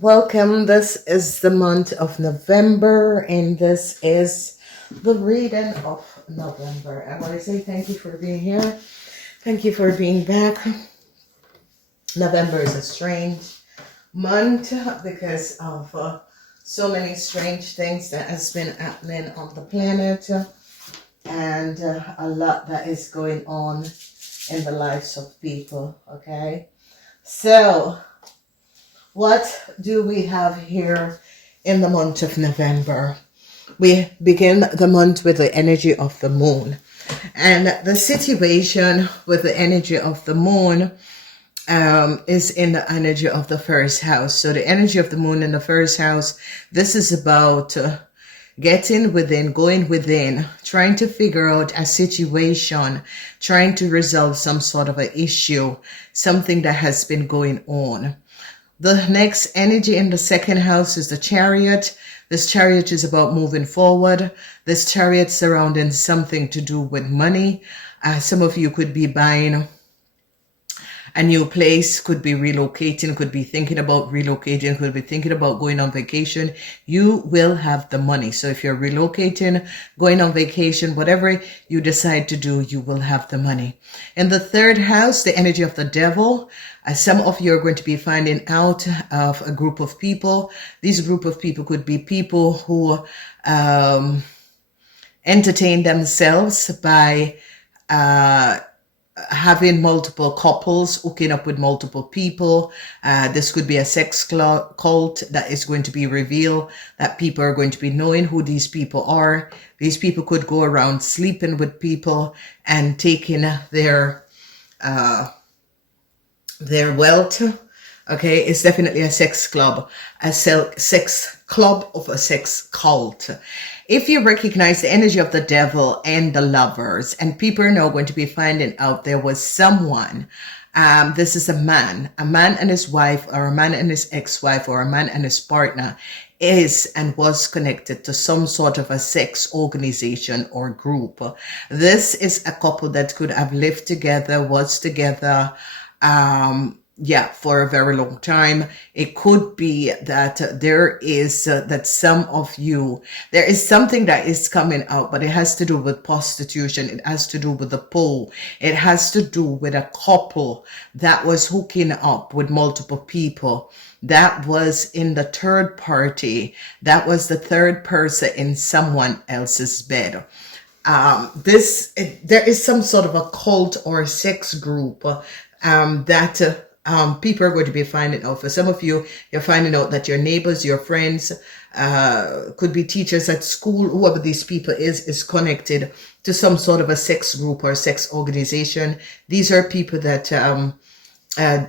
Welcome. This is the month of November, and this is the reading of November. I want to say thank you for being here. Thank you for being back. November is a strange month because of so many strange things that has been happening on the planet, and a lot that is going on in the lives of people. Okay, so what do we have here in the month of November? We begin the month with the energy of the moon. And the situation with the energy of the moon is in the energy of the first house. So the energy of the moon in the first house, this is about getting within, going within, trying to figure out a situation, trying to resolve some sort of an issue, something that has been going on. The next energy in the second house is the chariot. This chariot is about moving forward. This chariot surrounding something to do with money. Some of you could be buying a new place, could be relocating, could be thinking about relocating, could be thinking about going on vacation. You will have the money. So if you're relocating, going on vacation, whatever you decide to do, you will have the money. In the third house, the energy of the devil. Some of you are going to be finding out of a group of people. This group of people could be people who entertain themselves by having multiple couples, hooking up with multiple people. This could be a sex cult that is going to be revealed, that people are going to be knowing who these people are. These people could go around sleeping with people and taking their wealth. Okay, it's definitely a sex club, a sex club of a sex cult. If you recognize the energy of the devil and the lovers, and people are now going to be finding out there was someone, this is a man and his wife, or a man and his ex-wife, or a man and his partner is and was connected to some sort of a sex organization or group. This is a couple that could have lived together, was together, for a very long time. It could be that there is that some of you, there is something that is coming out, but it has to do with prostitution. It has to do with the pole. It has to do with a couple that was hooking up with multiple people. That was in the third party. That was the third person in someone else's bed. There is some sort of a cult or sex group that people are going to be finding out. For some of you, you're finding out that your neighbors, your friends, could be teachers at school, whoever these people is connected to some sort of a sex group or sex organization. These are people that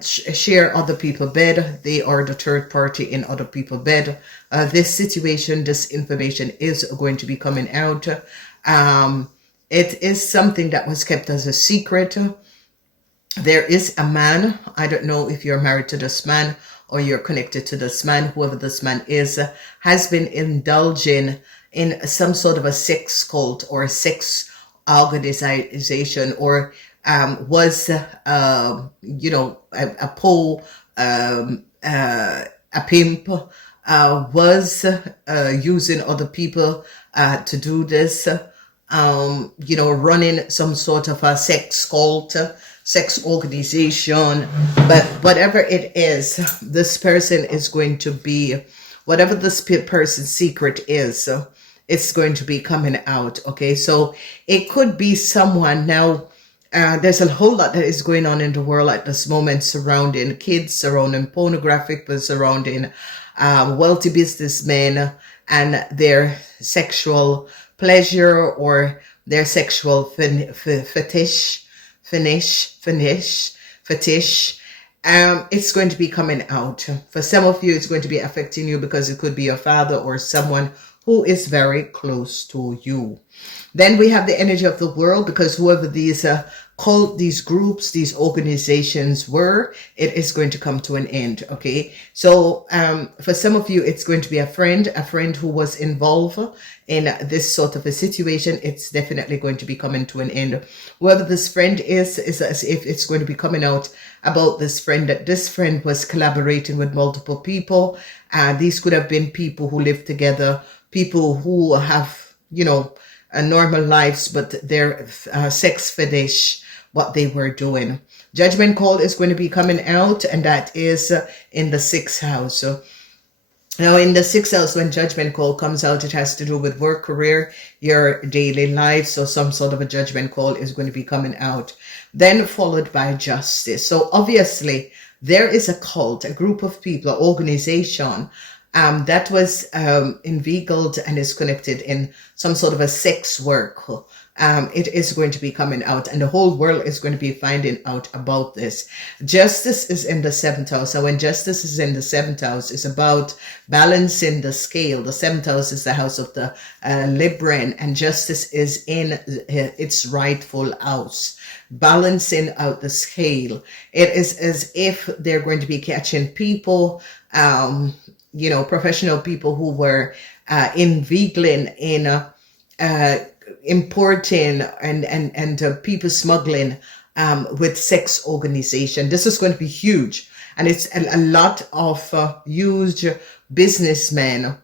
share other people's bed. They are the third party in other people's bed. This situation, this information is going to be coming out. It is something that was kept as a secret. There is a man, I don't know if you're married to this man or you're connected to this man, whoever this man is, has been indulging in some sort of a sex cult or a sex organization, or was, a pole, a pimp, was using other people to do this, running some sort of a sex cult, sex organization. But whatever it is, this person is going to be, whatever this person's secret is, it's going to be coming out. Okay, so it could be someone now. There's a whole lot that is going on in the world at this moment surrounding kids, surrounding pornographic, but surrounding wealthy businessmen and their sexual pleasure or their sexual fetish. It's going to be coming out. For some of you, it's going to be affecting you because it could be your father or someone who is very close to you. Then we have the energy of the world, because whoever these cult, these groups, these organizations were, it is going to come to an end. Okay. So for some of you, it's going to be a friend who was involved in this sort of a situation. It's definitely going to be coming to an end. Whoever this friend is as if it's going to be coming out about this friend, that this friend was collaborating with multiple people. These could have been people who live together, people who have, you know, normal lives, but their sex fetish, what they were doing. Judgment call is going to be coming out, and that is in the 6th house. So now in the 6th house, when judgment call comes out, it has to do with work, career, your daily life. So some sort of a judgment call is going to be coming out. Then followed by justice. So obviously there is a cult, a group of people, an organization that was inveigled and is connected in some sort of a sex work. It is going to be coming out, and the whole world is going to be finding out about this. Justice is in the 7th house. So when justice is in the 7th house, it's about balancing the scale. The 7th house is the house of the Libran, and justice is in its rightful house, balancing out the scale. It is as if they're going to be catching people, you know, professional people who were inveigling in importing and people smuggling with sex organization. This is going to be huge, and it's a lot of huge businessmen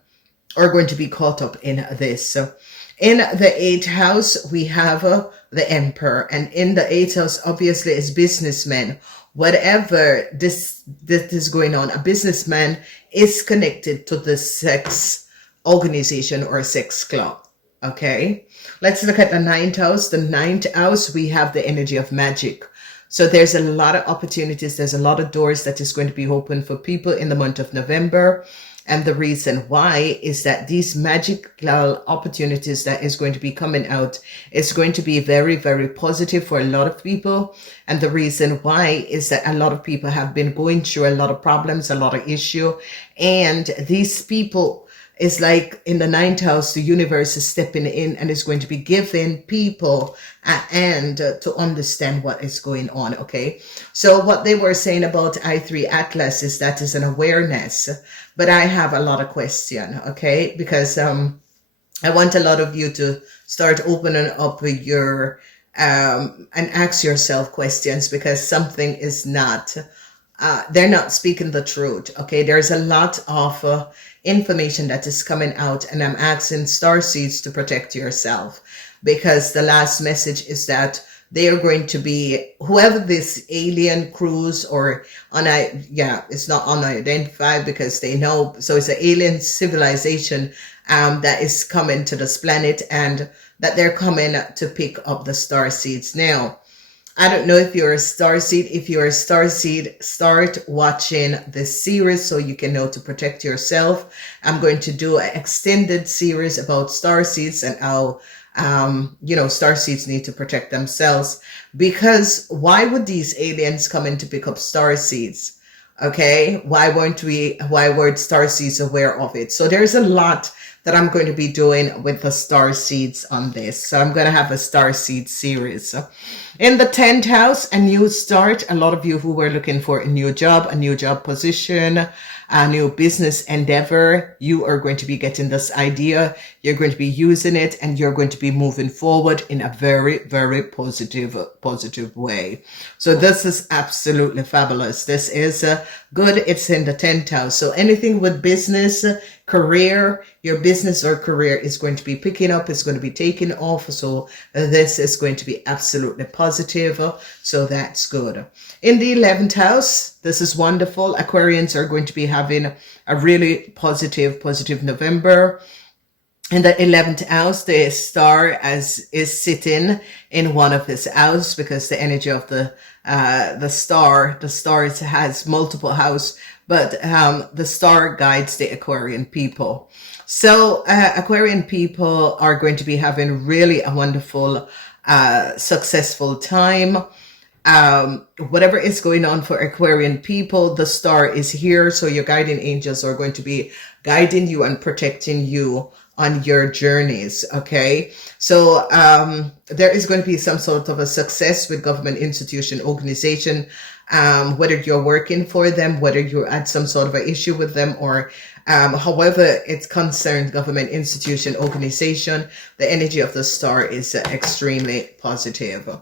are going to be caught up in this. So in the 8th house, we have the Emperor, and in the 8th house, obviously, is businessmen. Whatever this is going on, a businessman is connected to the sex organization or sex club. Okay, let's look at the 9th house. The 9th house, we have the energy of magic. So there's a lot of opportunities. There's a lot of doors that is going to be open for people in the month of November. And the reason why is that these magical opportunities that is going to be coming out is going to be very, very positive for a lot of people. And the reason why is that a lot of people have been going through a lot of problems, a lot of issue. And these people, is like in the 9th house, the universe is stepping in and is going to be giving people a hand to understand what is going on. Okay. So what they were saying about I3 Atlas is that is an awareness, but I have a lot of question. Okay. Because, I want a lot of you to start opening up your, and ask yourself questions, because something is not, they're not speaking the truth. Okay. There's a lot of, information that is coming out, and I'm asking starseeds to protect yourself, because the last message is that they are going to be, whoever this alien cruise or it's not unidentified because they know, so it's an alien civilization that is coming to this planet, and that they're coming to pick up the starseeds. Now, I don't know if you're a starseed. If you're a starseed, start watching this series so you can know to protect yourself. I'm going to do an extended series about starseeds and how, you know, starseeds need to protect themselves. Because why would these aliens come in to pick up starseeds? Okay, why weren't starseeds aware of it? So there's a lot that I'm going to be doing with the starseeds on this. So I'm going to have a starseed series. So in the 10th house, a new start. A lot of you who were looking for a new job position, a new business endeavor, you are going to be getting this idea. You're going to be using it, and you're going to be moving forward in a very, very positive way. So this is absolutely fabulous. This is good. It's in the 10th house. So anything with business, career, your business or career is going to be picking up, it's going to be taking off. So this is going to be absolutely positive. So that's good. In the 11th house, this is wonderful. Aquarians are going to be having a really positive November. In the 11th house, the star is sitting in one of his house, because the energy of the star has multiple house, but the star guides the Aquarian people. So Aquarian people are going to be having really a wonderful, successful time. Whatever is going on for Aquarian people, the star is here. So your guardian angels are going to be guiding you and protecting you on your journeys. Okay, so there is going to be some sort of a success with government, institution, organization, whether you're working for them, whether you're at some sort of an issue with them, or however it's concerned, government, institution, organization, the energy of the star is extremely positive.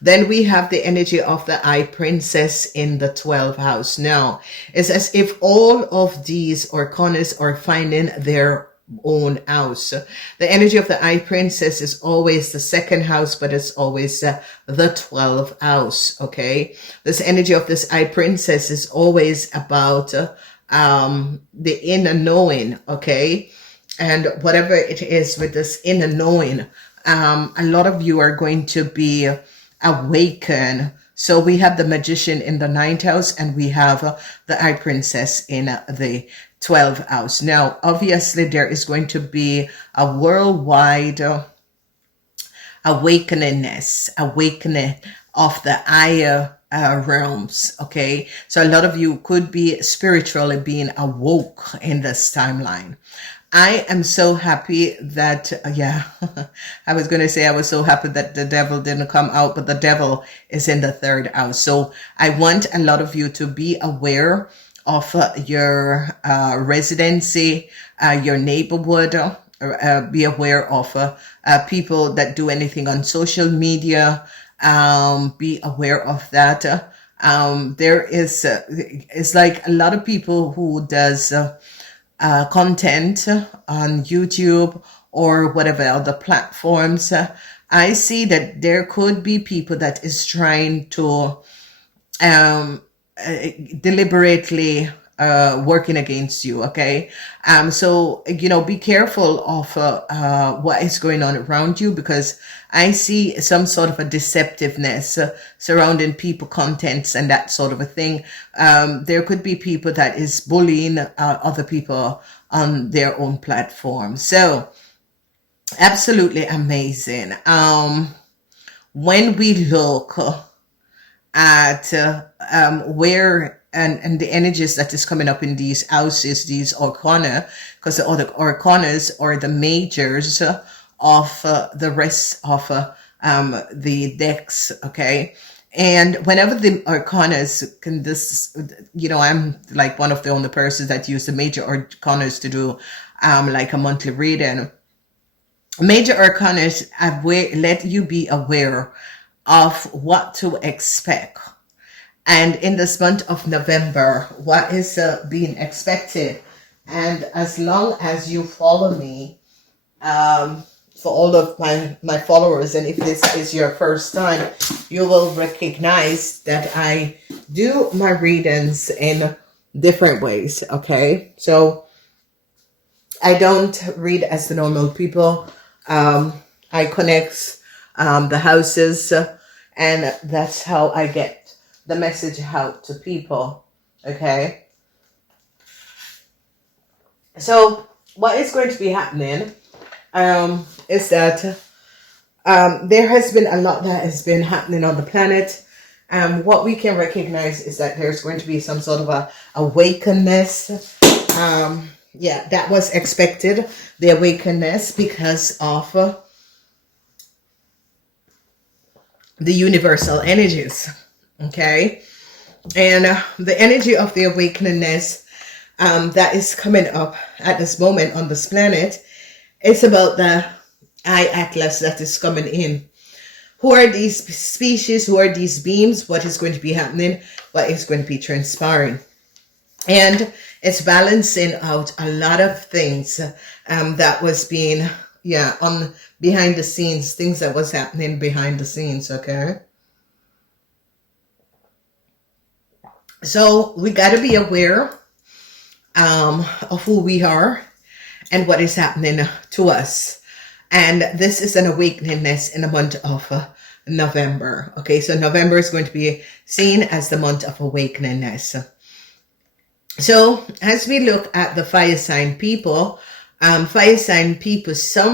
Then we have the energy of the High Priestess in the 12th house. Now, it's as if all of these arcanas are finding their own house. The energy of the High Priestess is always the second house, but it's always the 12th house. Okay, this energy of this High Priestess is always about the inner knowing. Okay, and whatever it is with this inner knowing, a lot of you are going to be awakened. So we have the Magician in the 9th house, and we have the High Priestess in the 12th house. Now, obviously, there is going to be a worldwide awakening of the higher realms. Okay, so a lot of you could be spiritually being awoke in this timeline. I am so happy that, I was going to say I was so happy that the devil didn't come out, but the devil is in the 3rd house. So I want a lot of you to be aware of your residency, your neighborhood, be aware of people that do anything on social media, be aware of that. There is, it's like a lot of people who does content on YouTube or whatever other platforms. I see that there could be people that is trying to deliberately working against you. Okay, so be careful of what is going on around you, because I see some sort of a deceptiveness surrounding people, contents, and that sort of a thing. There could be people that is bullying other people on their own platform. So absolutely amazing. When we look at where and the energies that is coming up in these houses, these arcana, because the other arcanas are the majors of the rest of the decks. Okay, and whenever the arcanas can this, I'm like one of the only persons that use the major arcanas to do like a monthly reading. Major arcanas let you be aware of what to expect. And in this month of November, what is being expected. And as long as you follow me, for all of my followers, and if this is your first time, you will recognize that I do my readings in different ways. Okay, so I don't read as the normal people. I connect the houses, and that's how I get the message out to people. Okay, so what is going to be happening is that there has been a lot that has been happening on the planet. What we can recognize is that there's going to be some sort of a awakeness. That was expected, the awakeness, because of the universal energies. Okay, and the energy of the awakeningness that is coming up at this moment on this planet, it's about the eye atlas that is coming in. Who are these species? Who are these beings? What is going to be happening? What is going to be transpiring? And it's balancing out a lot of things that was being, on behind the scenes, things that was happening behind the scenes. Okay. So we got to be aware of who we are and what is happening to us. And this is an awakeningness in the month of November. Okay, so November is going to be seen as the month of awakeningness. So as we look at the fire sign people, some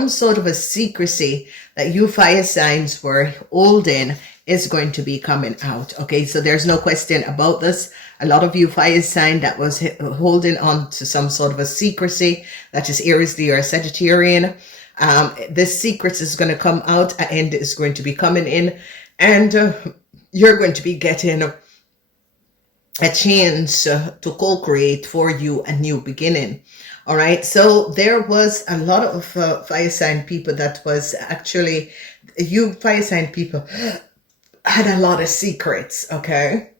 sort of a secrecy that you fire signs were holding is going to be coming out. Okay, so there's no question about this. A lot of you fire sign that was holding on to some sort of a secrecy, that is Aries, Leo, or Sagittarian. This secret is going to come out and is going to be coming in, and you're going to be getting a chance to co-create for you a new beginning. All right. So there was a lot of fire sign people that was actually, you fire sign people had a lot of secrets. Okay.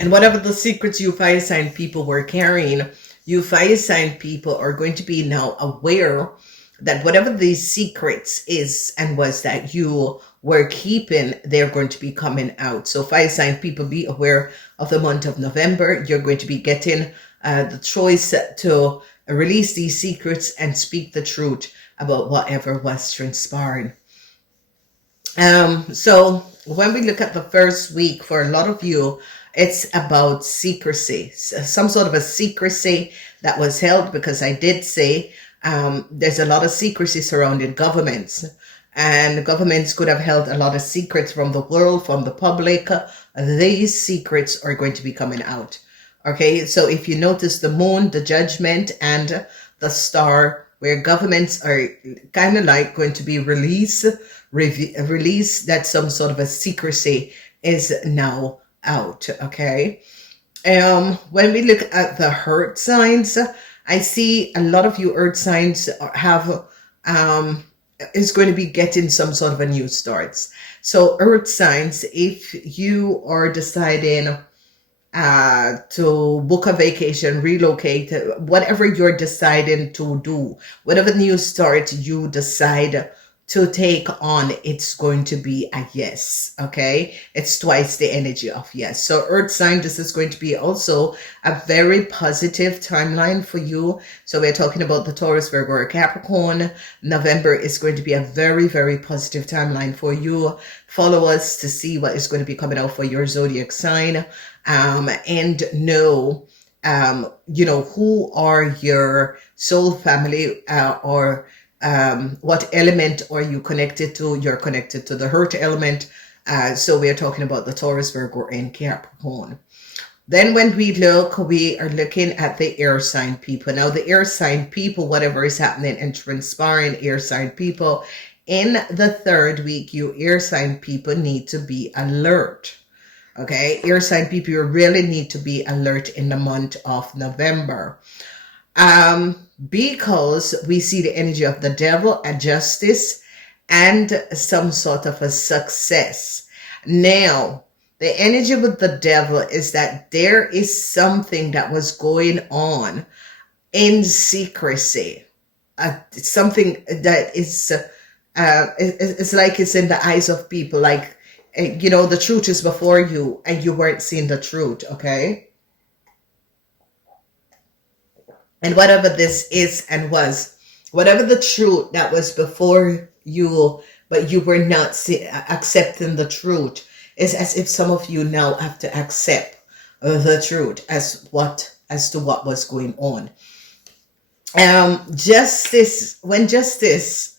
And whatever the secrets you fire sign people were carrying, you fire sign people are going to be now aware that whatever these secrets is and was that you were keeping, they're going to be coming out. So fire sign people, be aware of the month of November. You're going to be getting the choice to release these secrets and speak the truth about whatever was transpiring. So when we look at the first week, for a lot of you, it's about secrecy, some sort of a secrecy that was held, because I did say there's a lot of secrecy surrounding governments, and governments could have held a lot of secrets from the world, from the public. These secrets are going to be coming out. Okay, so if you notice the moon, the judgment, and the star, where governments are kind of like going to be release that some sort of a secrecy is now out. Okay, when we look at the earth signs, I see a lot of you earth signs have is going to be getting some sort of a new starts. So earth signs, if you are deciding to book a vacation, relocate, whatever you're deciding to do, whatever new start you decide to take on, it's going to be a yes. Okay, it's twice the energy of yes. So earth sign, this is going to be also a very positive timeline for you. So we're talking about the Taurus, Virgo, or Capricorn. November is going to be a very, very positive timeline for you. Follow us to see what is going to be coming out for your zodiac sign, and know who are your soul family, or what element are you connected to? You're connected to the earth element. So we're talking about the Taurus, Virgo, and Capricorn. Then when we look, we are looking at the air sign people. Now the air sign people, whatever is happening and transpiring, air sign people, in the third week, you air sign people need to be alert. Okay, air sign people, you really need to be alert in the month of November. Because we see the energy of the devil, a justice, and some sort of a success. Now, the energy with the devil is that there is something that was going on in secrecy. Something that is, it's like it's in the eyes of people. Like, the truth is before you and you weren't seeing the truth, okay? And whatever this is and was, whatever the truth that was before you, but you were not accepting the truth, it's as if some of you now have to accept the truth as to what was going on. Justice, when justice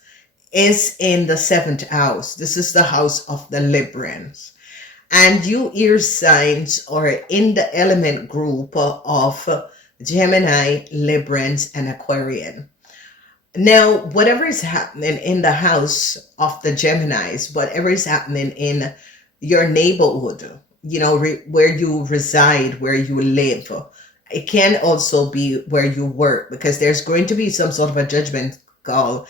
is in the seventh house, this is the house of the Librans, and you air signs are in the element group of Gemini, Librans, and Aquarian. Now, whatever is happening in the house of the Geminis, whatever is happening in your neighborhood, where you reside, where you live, it can also be where you work, because there's going to be some sort of a judgment call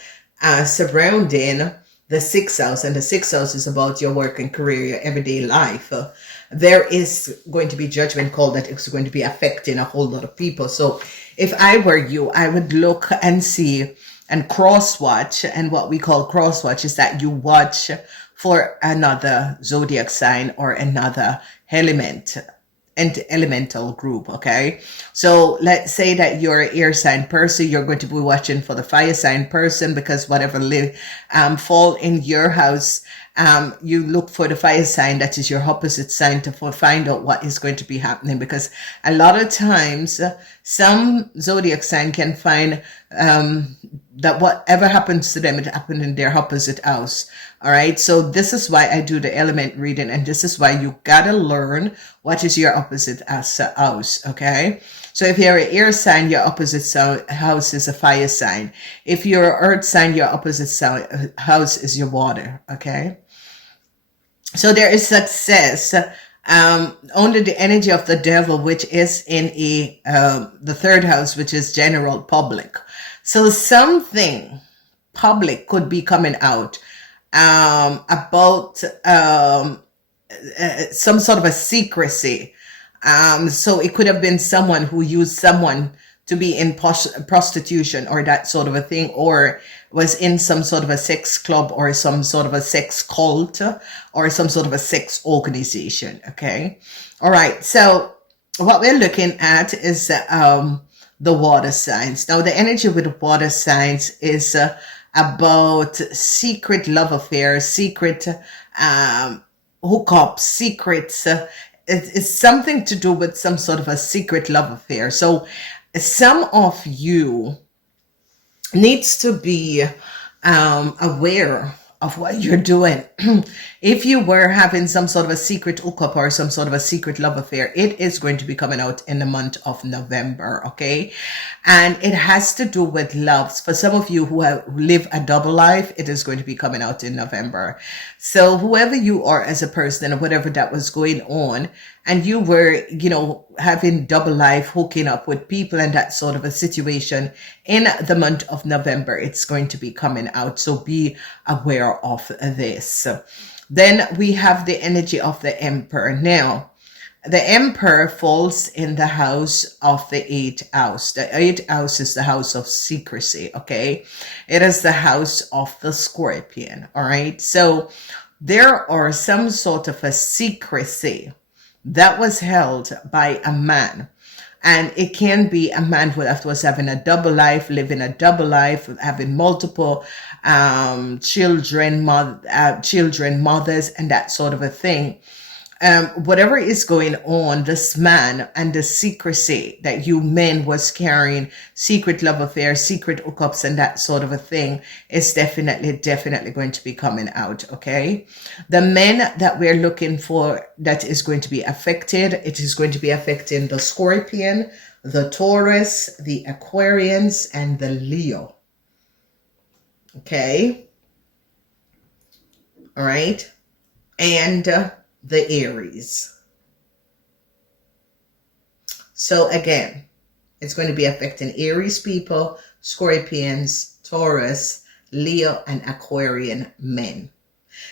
surrounding the sixth house, and the sixth house is about your work and career, your everyday life. There is going to be judgment call that is going to be affecting a whole lot of people. So if I were you, I would look and see and cross watch. And what we call cross watch is that you watch for another zodiac sign or another element and elemental group. Okay, so let's say that you're an air sign person, you're going to be watching for the fire sign person, because whatever fall in your house you look for the fire sign that is your opposite sign to find out what is going to be happening, because a lot of times some zodiac sign can find that whatever happens to them, it happened in their opposite house. All right, so this is why I do the element reading, and this is why you gotta learn what is your opposite house. Okay, so if you're an air sign, your opposite house is a fire sign. If you're an earth sign, your opposite house is your water. Okay, so there is success under the energy of the devil, which is in the third house, which is general public. So something public could be coming out about some sort of a secrecy. So it could have been someone who used someone to be in prostitution or that sort of a thing, or was in some sort of a sex club or some sort of a sex cult or some sort of a sex organization. Okay. All right. So what we're looking at is the water signs. Now, the energy with the water signs is about secret love affairs, secret hookups, secrets. It's something to do with some sort of a secret love affair. So some of you needs to be aware of what you're doing. If you were having some sort of a secret hookup or some sort of a secret love affair, it is going to be coming out in the month of November, okay? And it has to do with loves. For some of you who live a double life, it is going to be coming out in November. So whoever you are as a person or whatever that was going on, and you were, having double life, hooking up with people and that sort of a situation in the month of November, it's going to be coming out. So be aware of this. Then we have the energy of the Emperor. Now, the Emperor falls in the house of the 8th house. The 8th house is the house of secrecy, okay? It is the house of the Scorpion, all right? So there are some sort of a secrecy that was held by a man. And it can be a man who was having a double life, living a double life, having multiple children, mothers, and that sort of a thing. Whatever is going on, this man and the secrecy that you men was carrying, secret love affairs, secret hookups, and that sort of a thing is definitely going to be coming out, okay? The men that we're looking for that is going to be affected, it is going to be affecting the Scorpion, the Taurus, the Aquarians, and the Leo, okay? All right? And the Aries. So again, it's going to be affecting Aries people, Scorpions, Taurus, Leo, and Aquarian men.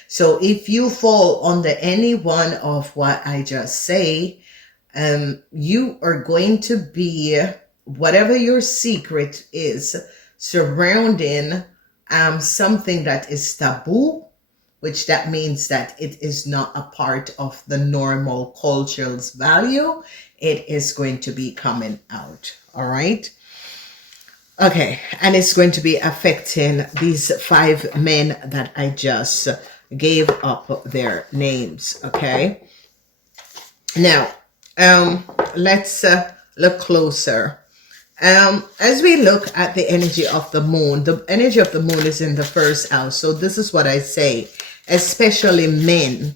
So if you fall under any one of what I just say, you are going to be, whatever your secret is, surrounding something that is taboo, which that means that it is not a part of the normal culture's value. It is going to be coming out. All right. Okay. And it's going to be affecting these 5 men that I just gave up their names. Okay. Now, let's look closer. As we look at the energy of the moon is in the 1st house. So this is what I say. Especially men,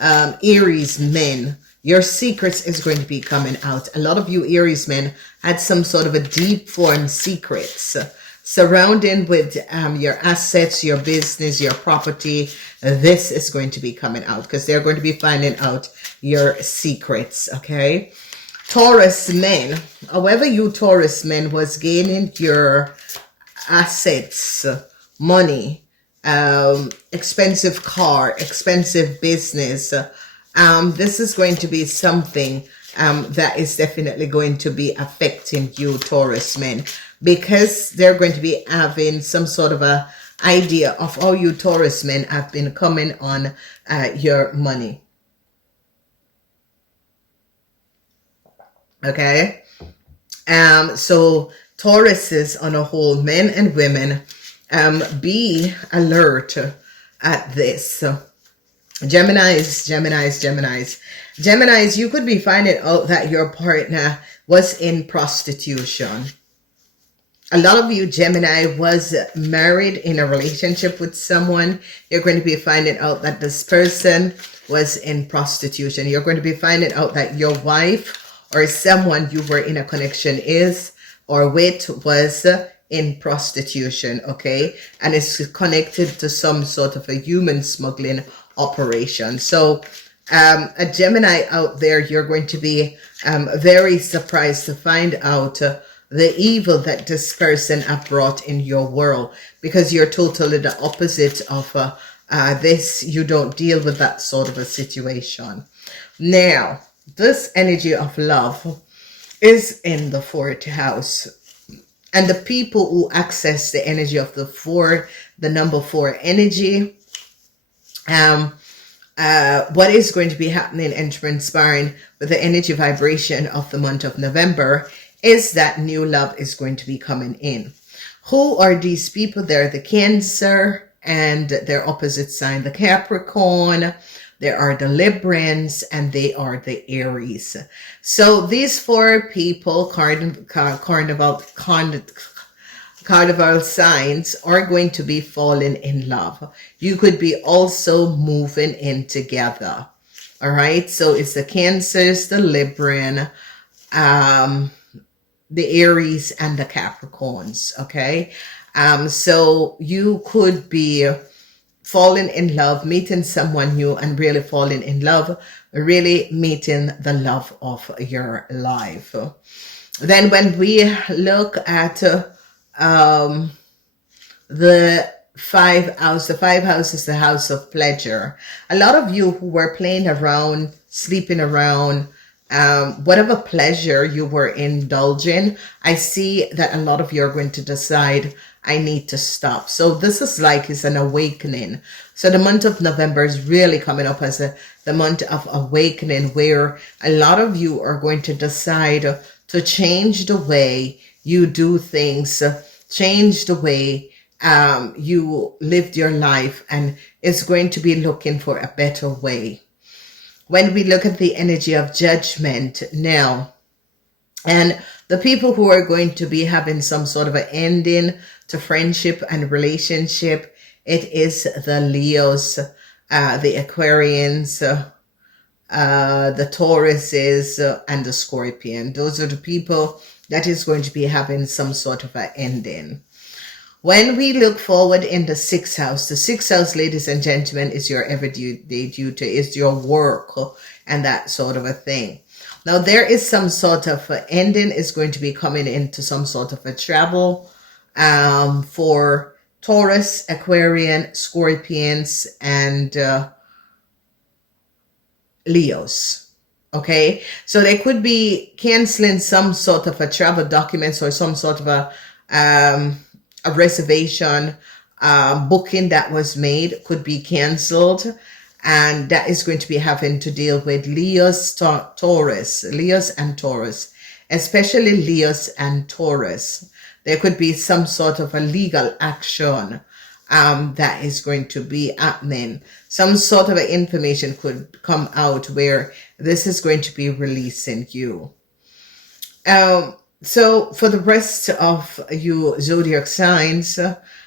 Aries men, your secrets is going to be coming out. A lot of you Aries men had some sort of a deep form secrets surrounding with your assets, your business, your property. This is going to be coming out because they're going to be finding out your secrets, okay? Taurus men, however you Taurus men was gaining your assets, money, expensive car, expensive business. This is going to be something that is definitely going to be affecting you Taurus men, because they're going to be having some sort of a idea of how you Taurus men have been coming on your money. Okay. So Tauruses on a whole, men and women, be alert at this. So Geminis, you could be finding out that your partner was in prostitution. A lot of you, Gemini, was married in a relationship with someone. You're going to be finding out that this person was in prostitution. You're going to be finding out that your wife or someone you were in a connection is or with was in prostitution, okay? And it's connected to some sort of a human smuggling operation. So a Gemini out there, you're going to be very surprised to find out the evil that this person have brought in your world, because you're totally the opposite of this. You don't deal with that sort of a situation. Now, this energy of love is in the fourth house. And the people who access the energy of the number 4 energy, what is going to be happening and transpiring with the energy vibration of the month of November is that new love is going to be coming in. Who are these people? They're the Cancer and their opposite sign, the Capricorn. There are the Librans and they are the Aries. So these 4 people, carnival signs, are going to be falling in love. You could be also moving in together. All right. So it's the Cancers, the Libran, the Aries and the Capricorns. Okay. So you could be falling in love, meeting someone new and really falling in love, really meeting the love of your life. Then when we look at the 5th house, the 5th house is the house of pleasure. A lot of you who were playing around, sleeping around, whatever pleasure you were indulging, I see that a lot of you are going to decide, I need to stop. So this is like it's an awakening. So the month of November is really coming up as the month of awakening, where a lot of you are going to decide to change the way you do things, change the way you lived your life, and it's going to be looking for a better way. When we look at the energy of judgment now, and the people who are going to be having some sort of an ending to friendship and relationship, it is the Leos, the Aquarians, the Tauruses, and the Scorpion. Those are the people that is going to be having some sort of an ending. When we look forward in the 6th house, the 6th house, ladies and gentlemen, is your everyday duty, is your work and that sort of a thing. Now, there is some sort of ending is going to be coming into some sort of a travel for Taurus, Aquarian, Scorpions, and Leos. Okay, so they could be canceling some sort of a travel documents or some sort of a reservation booking that was made could be canceled, and that is going to be having to deal with Leos and Taurus, especially Leos and Taurus. There could be some sort of a legal action that is going to be happening. Some sort of information could come out where this is going to be releasing you. So for the rest of you zodiac signs,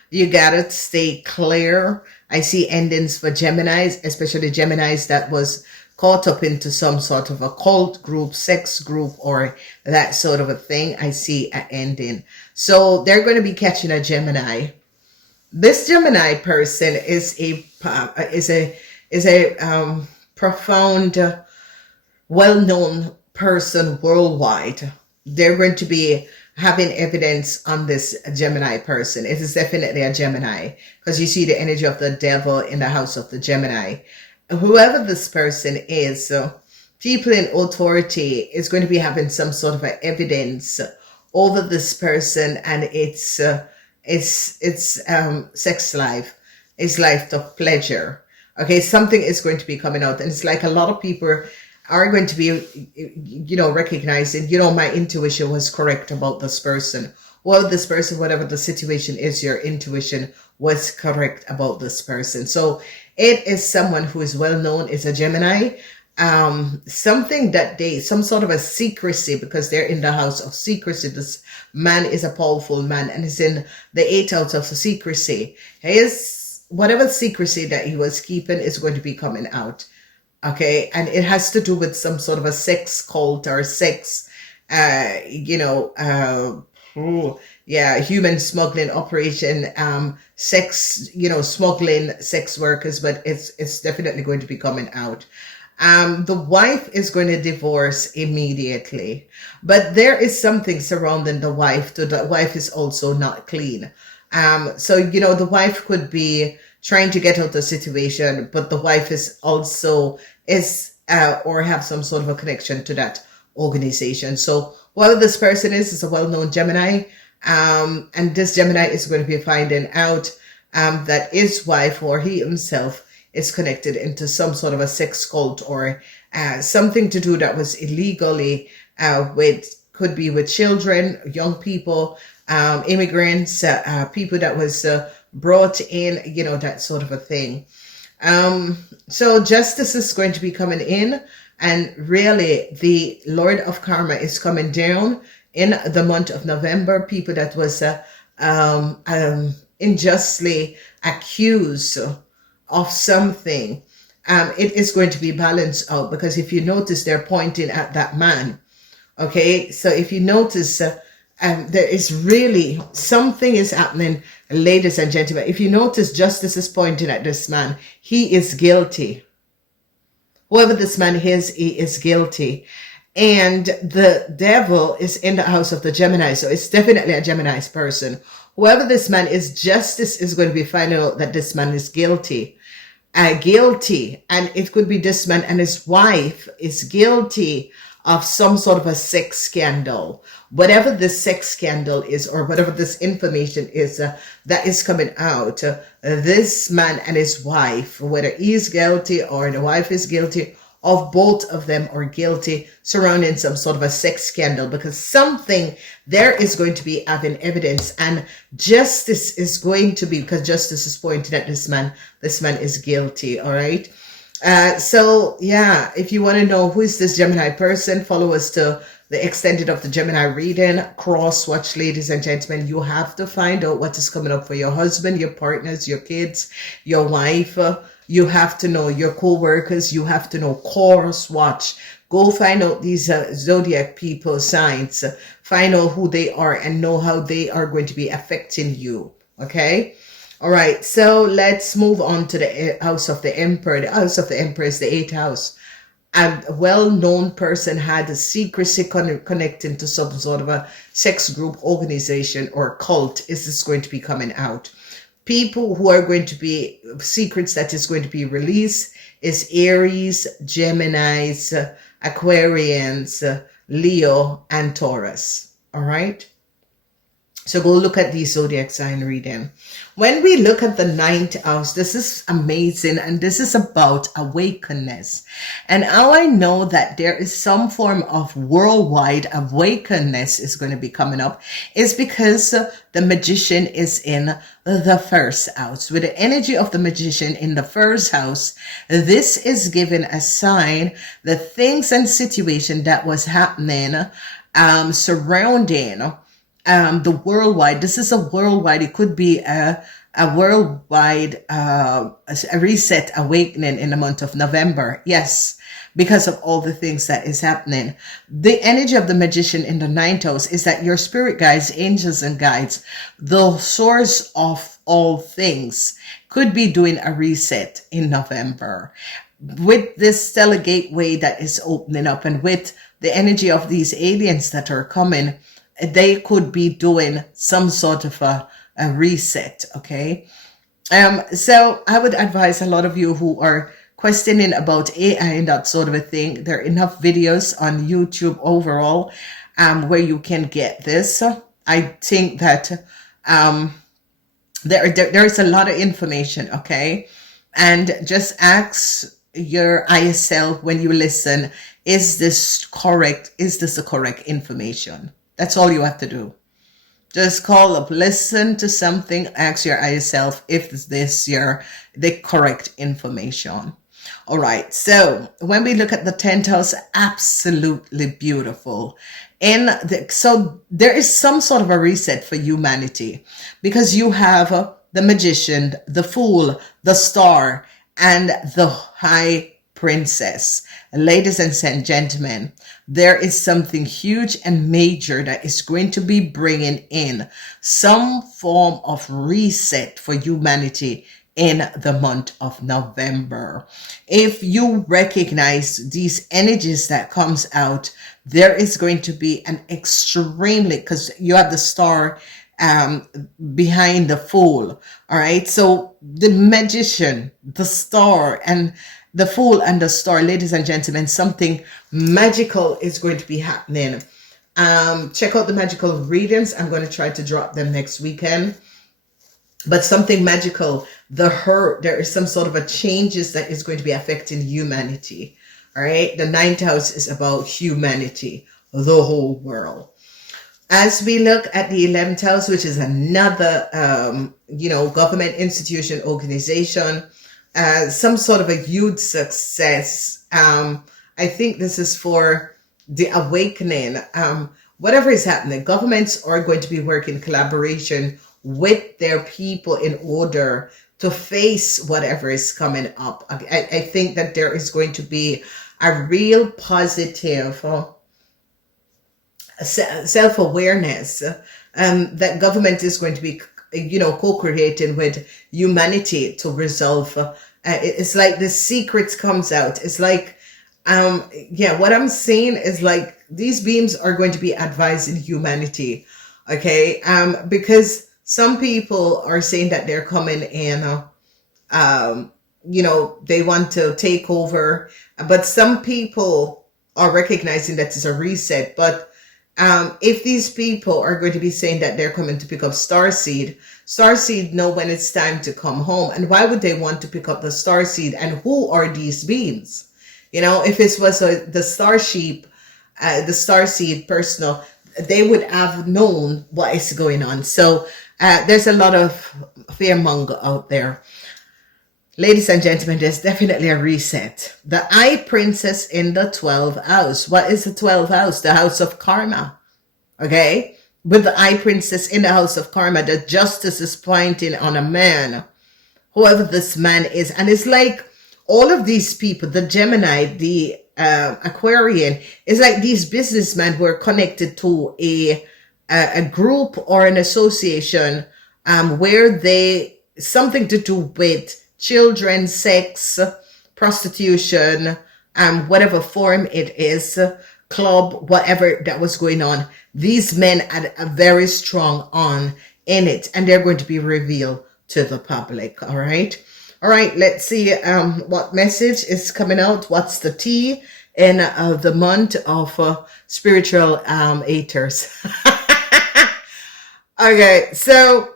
you gotta stay clear. I see endings for Geminis, especially Geminis that was caught up into some sort of a cult group, sex group, or that sort of a thing. I see an ending. So they're going to be catching a Gemini. This Gemini person is a profound, well-known person worldwide. They're going to be having evidence on this Gemini person. It is definitely a Gemini, because you see the energy of the devil in the house of the Gemini. Whoever this person is, people in authority is going to be having some sort of evidence over this person and its sex life, its life of pleasure. Okay, something is going to be coming out, and it's like a lot of people are going to be, recognizing, my intuition was correct about this person. well, this person, whatever the situation is, your intuition was correct about this person. So it is someone who is well known, is a Gemini. Something that some sort of a secrecy, because they're in the house of secrecy. This man is a powerful man and is in the 8th house of secrecy. Whatever secrecy that he was keeping is going to be coming out. Okay. And it has to do with some sort of a sex cult or sex, human smuggling operation, sex, smuggling sex workers, but it's definitely going to be coming out. The wife is going to divorce immediately, but there is something surrounding the wife. The wife is also not clean. So, the wife could be trying to get out of the situation, but the wife is also or have some sort of a connection to that organization. So whoever this person is a well-known Gemini. And this Gemini is going to be finding out that his wife or he himself is connected into some sort of a sex cult or something to do that was illegally could be with children, young people, immigrants, people that was brought in, that sort of a thing. So justice is going to be coming in, and really the Lord of Karma is coming down in the month of November. People that was unjustly accused of something, it is going to be balanced out, because if you notice, they're pointing at that man. Okay, so if you notice, there is really something is happening, ladies and gentlemen. If you notice, justice is pointing at this man. He is guilty. Whoever this man is, he is guilty. And the devil is in the house of the Gemini. So it's definitely a Gemini's person. Whoever this man is, justice is going to be finding out that this man is guilty. Guilty. And it could be this man and his wife is guilty of some sort of a sex scandal. Whatever this sex scandal is, or whatever this information is that is coming out, this man and his wife, whether he's guilty or the wife is guilty, of both of them are guilty surrounding some sort of a sex scandal, because something there is going to be having evidence, and justice is going to be, because justice is pointing at this man is guilty. All right. So yeah, if you want to know who is this Gemini person, follow us to the extended of the Gemini reading. Cross watch, ladies and gentlemen. You have to find out what is coming up for your husband, your partners, your kids, your wife. You have to know your co-workers. You have to know. Cross watch. Go find out these Zodiac people signs. Find out who they are and know how they are going to be affecting you. Okay. All right, so let's move on to the house of the Emperor. The house of the Emperor is the 8th house. And a well-known person had a secrecy connecting to some sort of a sex group, organization, or cult. Is this going to be coming out? People who are going to be secrets that is going to be released is Aries, Geminis, Aquarians, Leo, and Taurus. All right. So go look at the zodiac sign reading. When we look at the 9th house, this is amazing. And this is about awakeness. And how I know that there is some form of worldwide awakeness is going to be coming up is because the magician is in the 1st house. With the energy of the magician in the 1st house, this is given a sign the things and situation that was happening surrounding the worldwide. This is a worldwide. It could be a worldwide a reset awakening in the month of November. Yes, because of all the things that is happening. The energy of the magician in the 9th house is that your spirit guides, angels and guides, the source of all things, could be doing a reset in November. With this stellar gateway that is opening up, and with the energy of these aliens that are coming, they could be doing some sort of a reset. Okay. So I would advise a lot of you who are questioning about AI and that sort of a thing. There are enough videos on YouTube overall, where you can get this. I think that, there is a lot of information. Okay. And just ask your ISL when you listen, is this correct? Is this the correct information? That's all you have to do. Just call up, listen to something, ask yourself if this is the correct information. All right, so when we look at the 10th house, absolutely beautiful. So there is some sort of a reset for humanity, because you have the magician, the fool, the star, and the high princess. Ladies and gentlemen, there is something huge and major that is going to be bringing in some form of reset for humanity in the month of November. If you recognize these energies that comes out, there is going to be an extremely, because you have the star behind the fool. All right. So the magician, the star, and the fool and the star, ladies and gentlemen, something magical is going to be happening. Check out the magical readings. I'm going to try to drop them next weekend. But something magical, there is some sort of a changes that is going to be affecting humanity. All right. The 9th house is about humanity, the whole world. As we look at the 11th house, which is another, government institution, organization, some sort of a huge success. I think this is for the awakening. Whatever is happening, governments are going to be working in collaboration with their people in order to face whatever is coming up. I think that there is going to be a real positive self-awareness that government is going to be, co-creating with humanity to resolve. It's like the secrets comes out. It's like, what I'm saying is like these beams are going to be advising humanity. Okay. Because some people are saying that they're coming in, they want to take over, but some people are recognizing that it's a reset. But if these people are going to be saying that they're coming to pick up starseed know when it's time to come home. And why would they want to pick up the starseed? And who are these beings? If it was the starseed personal, they would have known what is going on. So there's a lot of fearmonger out there. Ladies and gentlemen, there's definitely a reset. The High Princess in the 12th house. What is the 12th house? The house of karma. Okay? With the High Princess in the house of karma, the justice is pointing on a man, whoever this man is. And it's like all of these people, the Gemini, the Aquarian, it's like these businessmen who are connected to a group or an association where they, something to do with children, sex, prostitution, whatever form it is, club, whatever that was going on. These men had a very strong on in it, and they're going to be revealed to the public. All right. All right. Let's see what message is coming out. What's the tea in the month of spiritual haters? Okay. So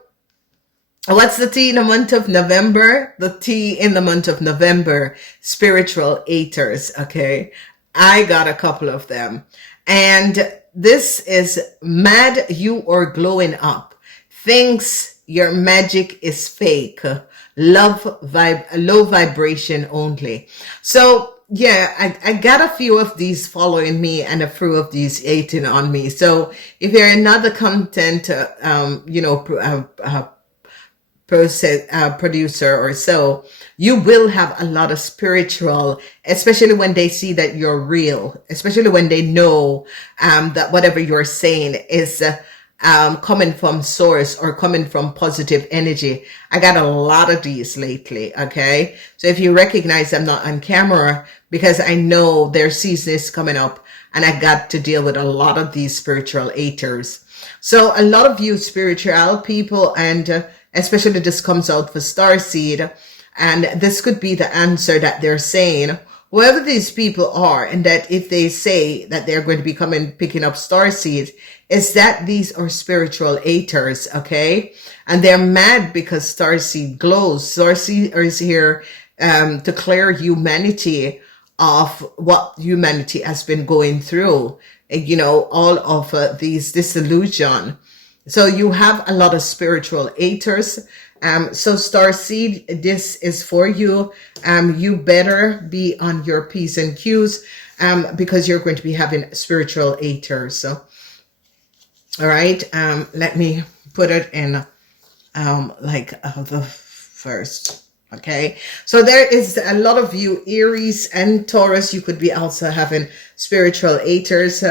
what's the tea in the month of November? The tea in the month of November, spiritual haters. Okay. I got a couple of them. And this is mad you are glowing up. Thinks your magic is fake. Low vibration only. So yeah, I got a few of these following me and a few of these hating on me. So if you're another content, producer or so, you will have a lot of spiritual, especially when they see that you're real, especially when they know that whatever you're saying is coming from source or coming from positive energy. I got a lot of these lately. Okay. So if you recognize I'm not on camera, because I know their season is coming up and I got to deal with a lot of these spiritual haters. So a lot of you spiritual people, and especially this comes out for starseed, and this could be the answer that they're saying, whoever these people are, and that if they say that they're going to be picking up starseed, is that these are spiritual haters. Okay. And they're mad because starseed glows. Starseed is here to clear humanity of what humanity has been going through, all of these disillusion, So you have a lot of spiritual haters. So Starseed, this is for you. You better be on your P's and Q's, because you're going to be having spiritual haters. So, all right. Let me put it in, the first. Okay. So there is a lot of you, Aries and Taurus. You could be also having spiritual haters,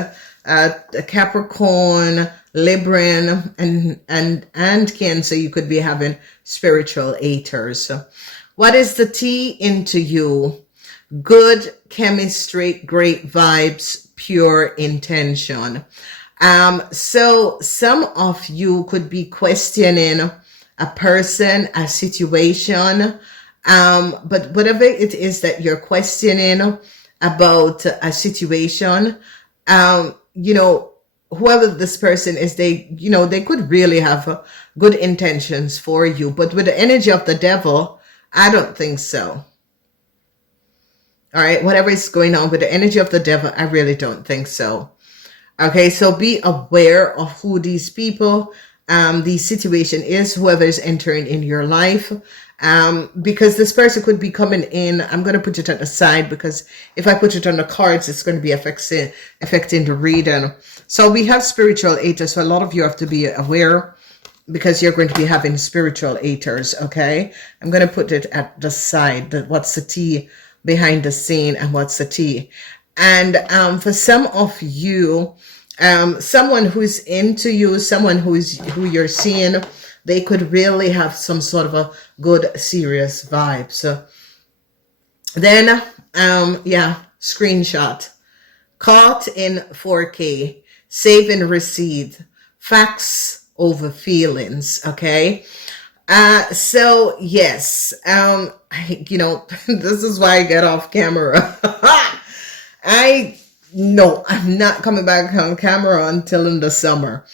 Capricorn, Libran, and Cancer. You could be having spiritual haters. What is the T into you? Good chemistry, great vibes, pure intention. So some of you could be questioning a person, a situation, but whatever it is that you're questioning about a situation, whoever this person is, they could really have good intentions for you, but with the energy of the devil, I don't think so. All right, whatever is going on with the energy of the devil, I really don't think so. Okay, so be aware of who these people, the situation is, whoever is entering in your life, because this person could be coming in. I'm going to put it at the side, because if I put it on the cards, it's going to be affecting the reading. So we have spiritual haters. So a lot of you have to be aware, because you're going to be having spiritual haters. Okay, I'm going to put it at the side. What's the T behind the scene, and what's the T? And for some of you, someone who's into you, someone who you're seeing, they could really have some sort of a good, serious vibe. So then, screenshot. Caught in 4K. Save and receipt. Facts over feelings. Okay. So yes, this is why I get off camera. I'm not coming back on camera until in the summer.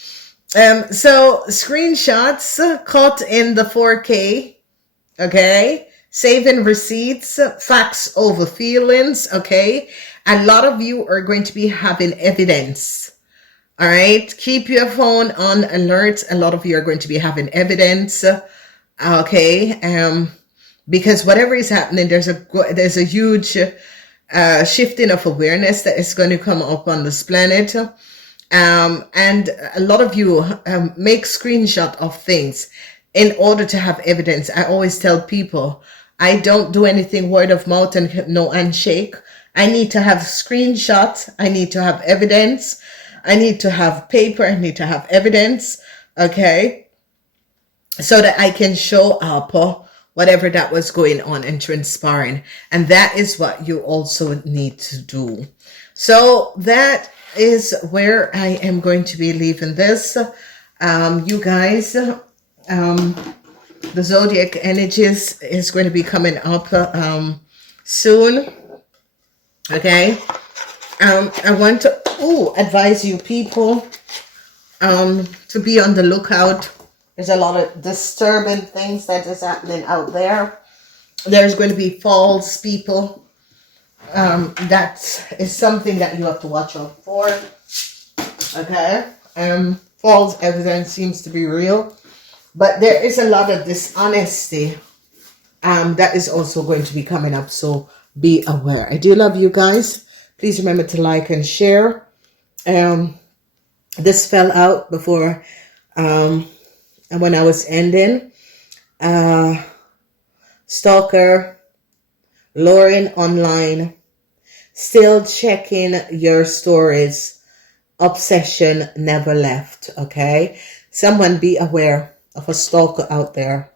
So screenshots caught in the 4K. Okay. Saving receipts, facts over feelings. Okay. A lot of you are going to be having evidence. All right. Keep your phone on alert. A lot of you are going to be having evidence. Okay. Because whatever is happening, there's a huge shifting of awareness that is going to come up on this planet. And a lot of you make screenshot of things in order to have evidence. I always tell people, I don't do anything word of mouth and no handshake. I need to have screenshots. I need to have evidence. I need to have paper. I need to have evidence. Okay. So that I can show up whatever that was going on and transpiring. And that is what you also need to do. So that is where I am going to be leaving this. You guys, the Zodiac energies is going to be coming up soon. Okay. I want to advise you people to be on the lookout. There's a lot of disturbing things that is happening out there. There's going to be false people. That is something that you have to watch out for. Okay. False evidence seems to be real. But there is a lot of dishonesty that is also going to be coming up. So be aware. I do love you guys. Please remember to like and share. This fell out before when I was ending. Stalker, luring online, still checking your stories. Obsession never left. Okay. Someone be aware of a stalker out there.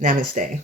Namaste.